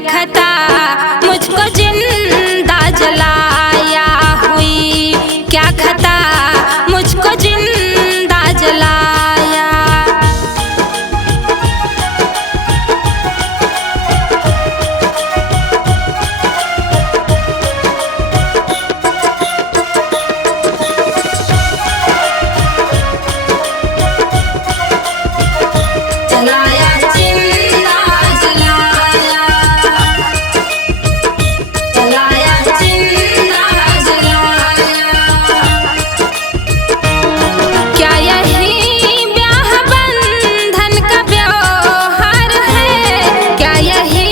खता मुझको जिंदा जलाया हुई, क्या खता मुझको जिंदा जलाया। जलाया जिंदा जलाया, जलाया जिंदा जलाया। क्या यही ब्याह बंधन का व्यवहार है, क्या यही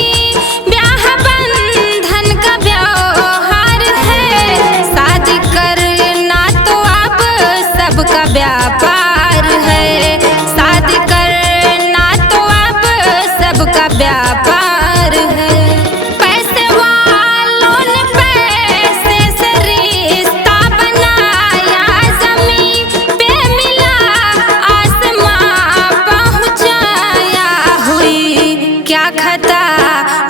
ब्याह बंधन का व्यवहार है। शादी करना तो अब सबका व्यापार है, शादी करना तो अब सबका व्यापार है। पैसे वालों ने पैसे से रिश्ता बनाया, जमीन पे मिला आसमां पहुंचाया हुई, क्या खता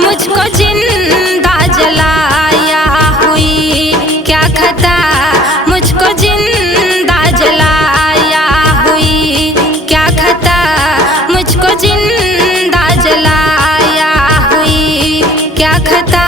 मुझको जिंदा जलाया हुई, क्या खता मुझको जिंदा जलाया हुई, क्या खता मुझको जिंदा जलाया हुई, क्या खता